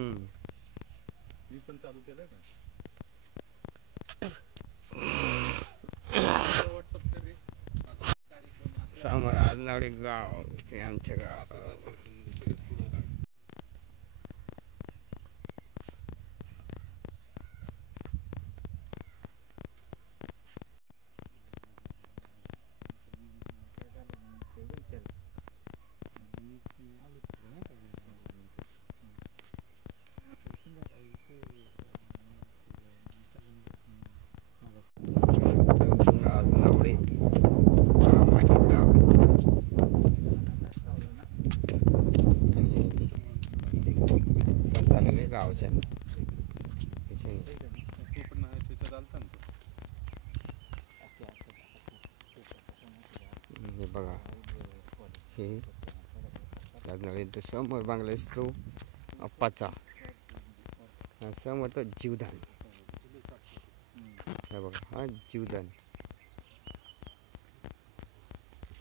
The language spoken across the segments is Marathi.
मी पण चालू केलं का व्हॉट्सअप तरी समोर आजनावडी गाव ते आमच्या गाव. आजनावडी माझे गाव चाललेले गावच्या तू पण त्याच्यात आलता ना हे बघा. हे आजनावडी समोर बांगला दिसतो अप्पाचा, समोर तो जीवदान. हे बघा हा जीवदान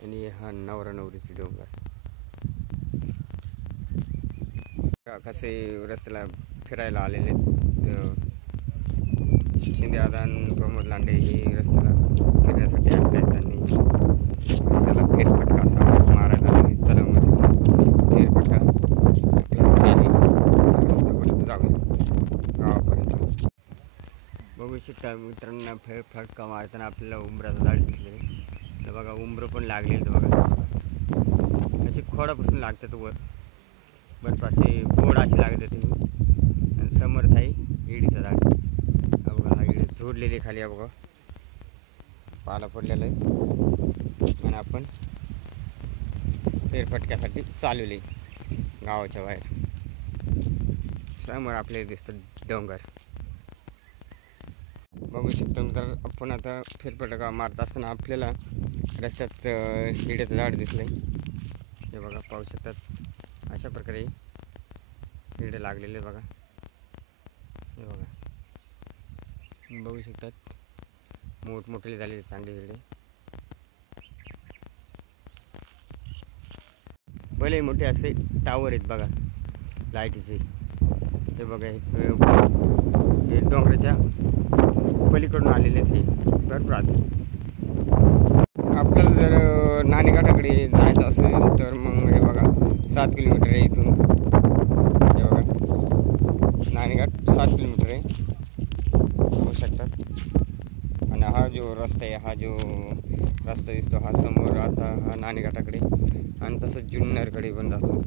आणि हा नवरा नवरीची डोंगर. कसे रस्त्याला फिरायला आलेले शिंदेदादा आणि प्रमोद लांडे हे रस्त्याला फिरण्यासाठी आले आहेत. त्यांनी रस्त्याला फेरफटका असा मारायला आले. चला मग फेरफटका आपल्याला चालेल रस्त्यापर्यंत जाऊया गावापर्यंत. बघू शकता मित्रांना फेरफटका मारताना आपल्याला उंबराचं झाड दिसले. तर बघा उंबरं पण लागले. तर बघा असे खोडापासून लागतात वर बर्फाचे गोड असे लागत होते. आणि समोरच आहे इडीचं झाड. हा बघा हा इडी जोडलेली खाली. हा बघा पाला पडलेला आहे आणि आपण फेरफटक्यासाठी चालवले गावाच्या बाहेर. समोर आपल्याला दिसतं डोंगर. बघू शकतो तर आपण आता फेरफटका मारत असताना आपल्याला रस्त्यात इड्याचं झाड दिसलं आहे. हे बघा पाहू शकतात अशा प्रकारे इडे लागलेले बघा. हे बघा बघू शकतात मोठमोठे झालेले चांगले इडे. भले मोठे असे टावर आहेत बघा लाईटीचे. हे बघा हे डोंगराच्या पलीकडून आलेले ते भरपूर असे. आपल्याला जर नाणेघाटाकडे जायचं असेल तर मग हे बघा 7 किलोमीटर आहे इथून. हे बघा नाणेघाट 7 किलोमीटर आहे होऊ शकतात. आणि हा जो रस्ता आहे हा जो रस्ता दिसतो हा समोर आता हा नाणेघाटाकडे आणि तसंच जुन्नरकडे पण जातो.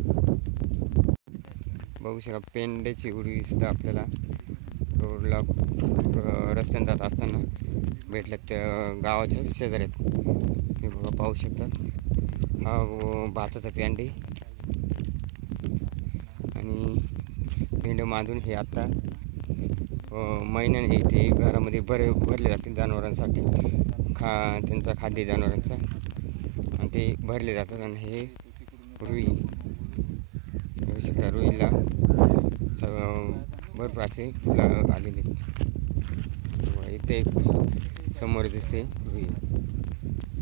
बघू शकता पेंड्याची उडी सुद्धा आपल्याला रोडला रस्त्याने जात असताना भेटल्यात त्या गावाच्या शेजाऱ्यात. हे बघा पाहू शकतात हा भाताचा पेंडी आणि पेंड बांधून हे आता महिन्याने ते घरामध्ये भरले जातील जनावरांसाठी त्यांचा खाद्य जनावरांचा आणि ते भरले जातात. आणि हे रुई रुईला भरपूर असे फुलं आलेले इथे समोर दिसते रुई.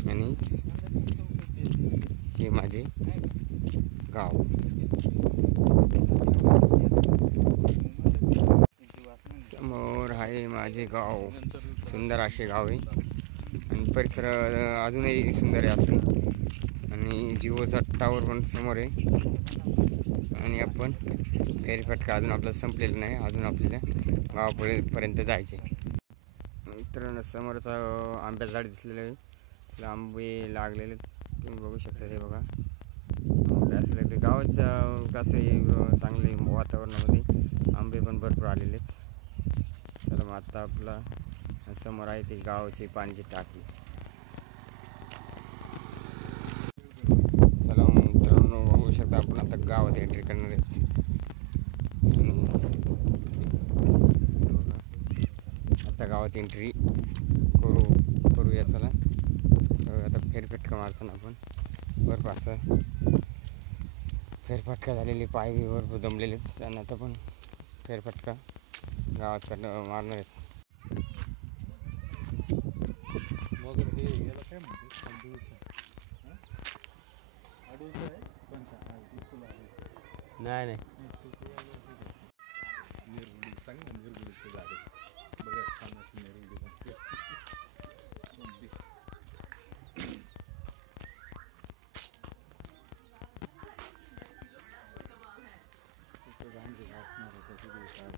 आणि हे माझे गाव. समोर आहे माझे गाव. सुंदर असे गाव आहे आणि परिसर अजूनही सुंदर आहे असं. आणि जिओचा टावर पण समोर आहे. आणि आपण फेरफटका अजून आपल्याला संपलेलं नाही. अजून आपल्याला गावापर्यंत जायचे. मित्रांनो समोरच आंब्याचं झाड दिसलेलं आहे. त्याला आंबे लागलेले तुम्ही बघू शकता. हे बघा आंबे असले ते गावाच्या कसं चांगले वातावरणामध्ये आंबे पण भरपूर आलेले आहेत. चला मग आता आपला समोर आहे ते गावाची पाण्याची टाकी. चला मित्रांनो बघू शकता आपण आता गावात एंट्री करणार आहेत. आता गावात एंट्री करूया. चला आता फेरफटका मारताना आपण भरपूर असं फेरफटका झालेले पाय बी भरपूर दमलेले आहेत. त्यांना आता पण फेरफटका गावात मारणार आहेत. नाही सांग ना निरगुडीचे झाले बघा छान अशी निरगुडी बनते. तिथे गांधी घासणार होतं तिथे काय.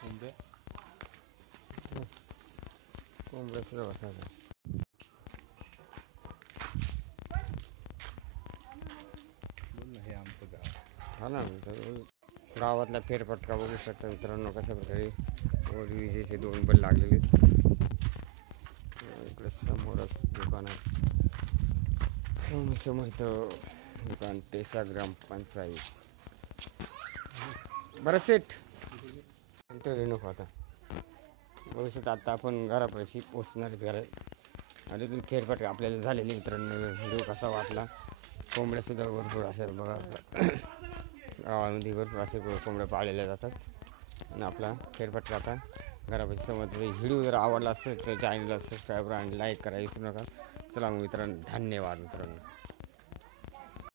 कोंबड्या कोंबड्या सुद्धा बसायचं. बोल ना हे आमचं गाव. हा ना तर गावातला फेरफटका बघू शकता मित्रांनो कशा प्रकारे वर विजेचे 2 बल्ब लागलेले आहेत. इकडे समोरच दुकान आहे. स्वामी समर्थ दुकान टेसा ग्रामपंचायत. बरं सेट नको आता भविष्यात आता आपण घरापाशी पोचणार आहेत घरात आणि तिथून फेरफटका आपल्याला झालेली मित्रांनो व्हिडिओ कसा वाटला. कोंबड्यासुद्धा भरपूर अशा बघा गावामध्ये भरपूर असे कोंबड्या पाळलेल्या जातात आणि आपला फेरफटका आता घरापाशी समज व्हिडिओ जर आवडला असेल तर चॅनलला सबस्क्राईब आणि लाईक करा विसरू नका. चला मग मित्रांनो धन्यवाद मित्रांनो.